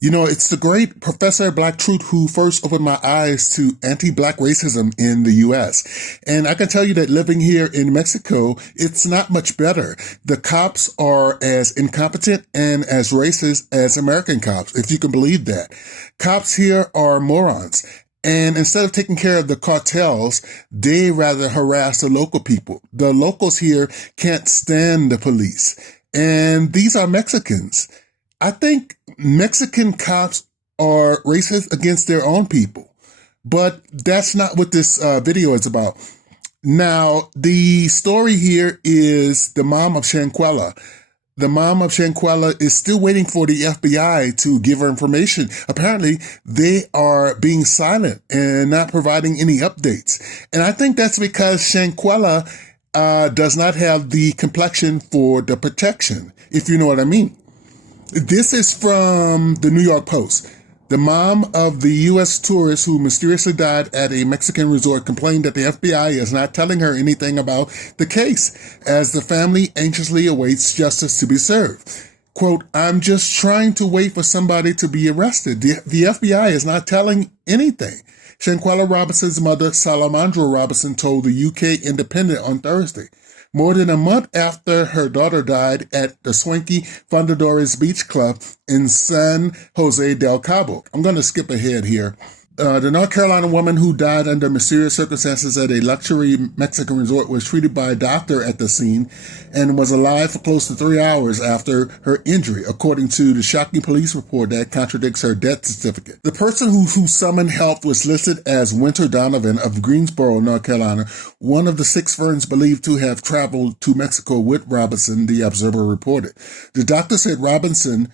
You know, it's the great Professor Black Truth who first opened my eyes to anti-Black racism in the U.S. And I can tell you that living here in Mexico, it's not much better. The cops are as incompetent and as racist as American cops, if you can believe that. Cops here are morons. And instead of taking care of the cartels, they rather harass the local people. The locals here can't stand the police. And these are Mexicans. I think Mexican cops are racist against their own people, but that's not what this video is about. Now, the story here is the mom of Shanquella. The mom of Shanquella is still waiting for the FBI to give her information. Apparently, they are being silent and not providing any updates. And I think that's because Shanquella does not have the complexion for the protection, if you know what I mean. This is from the New York Post. The mom of the U.S. tourist who mysteriously died at a Mexican resort complained that the FBI is not telling her anything about the case, as the family anxiously awaits justice to be served. Quote, "I'm just trying to wait for somebody to be arrested. The FBI is not telling anything," Shanquella Robinson's mother, Salamandra Robinson, told the UK Independent on Thursday. More than a month after her daughter died at the swanky Fundadores Beach Club in San Jose del Cabo. I'm going to skip ahead here. The North Carolina woman who died under mysterious circumstances at a luxury Mexican resort was treated by a doctor at the scene and was alive for close to 3 hours after her injury, according to the shocking police report that contradicts her death certificate. The person who summoned help was listed as Winter Donovan of Greensboro, North Carolina, one of the 6 friends believed to have traveled to Mexico with Robinson, the Observer reported. The doctor said Robinson,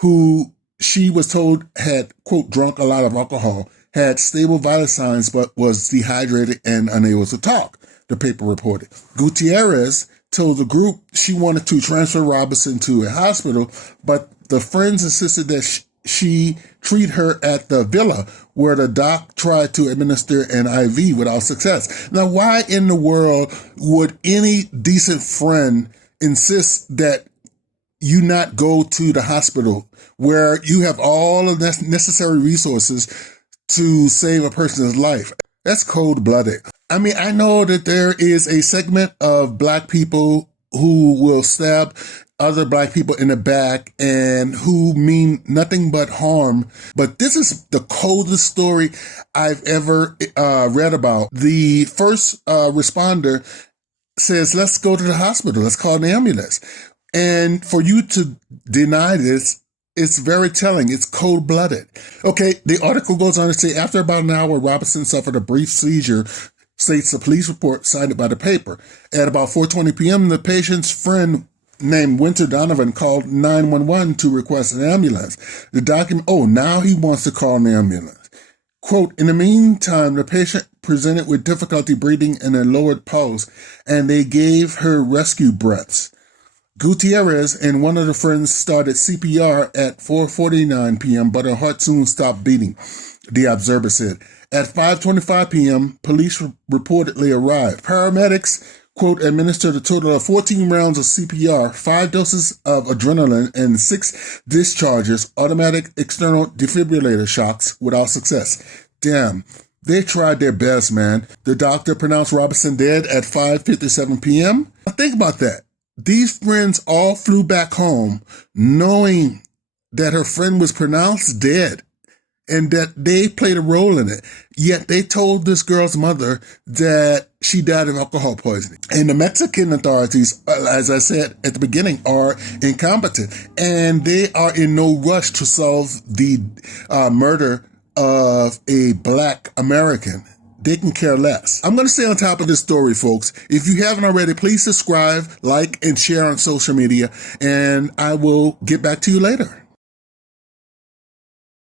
who she was told had, quote, drunk a lot of alcohol, had stable vital signs but was dehydrated and unable to talk, the paper reported. Gutierrez told the group she wanted to transfer Robinson to a hospital, but the friends insisted that she treat her at the villa, where the doc tried to administer an IV without success. Now, why in the world would any decent friend insist that you not go to the hospital where you have all of the necessary resources to save a person's life? That's cold-blooded. I mean, I know that there is a segment of Black people who will stab other Black people in the back and who mean nothing but harm. But this is the coldest story I've ever read about. The first responder says, let's go to the hospital. Let's call an ambulance. And for you to deny this, it's very telling. It's cold-blooded. Okay, the article goes on to say, after about an hour, Robinson suffered a brief seizure, states the police report cited by the paper. At about 4:20 p.m., the patient's friend named Winter Donovan called 911 to request an ambulance. The document, now he wants to call an ambulance. Quote, in the meantime, the patient presented with difficulty breathing and a lowered pulse, and they gave her rescue breaths. Gutierrez and one of the friends started CPR at 4:49 p.m., but her heart soon stopped beating, the Observer said. At 5:25 p.m., police reportedly arrived. Paramedics, quote, administered a total of 14 rounds of CPR, 5 doses of adrenaline, and 6 discharges, automatic external defibrillator shocks, without success. Damn. They tried their best, man. The doctor pronounced Robinson dead at 5:57 p.m. Now think about that. These friends all flew back home knowing that her friend was pronounced dead and that they played a role in it. Yet they told this girl's mother that she died of alcohol poisoning. And the Mexican authorities, as I said at the beginning, are incompetent. And they are in no rush to solve the murder of a Black American. They can care less. I'm going to stay on top of this story, folks. If you haven't already, please subscribe, like, and share on social media, and I will get back to you later.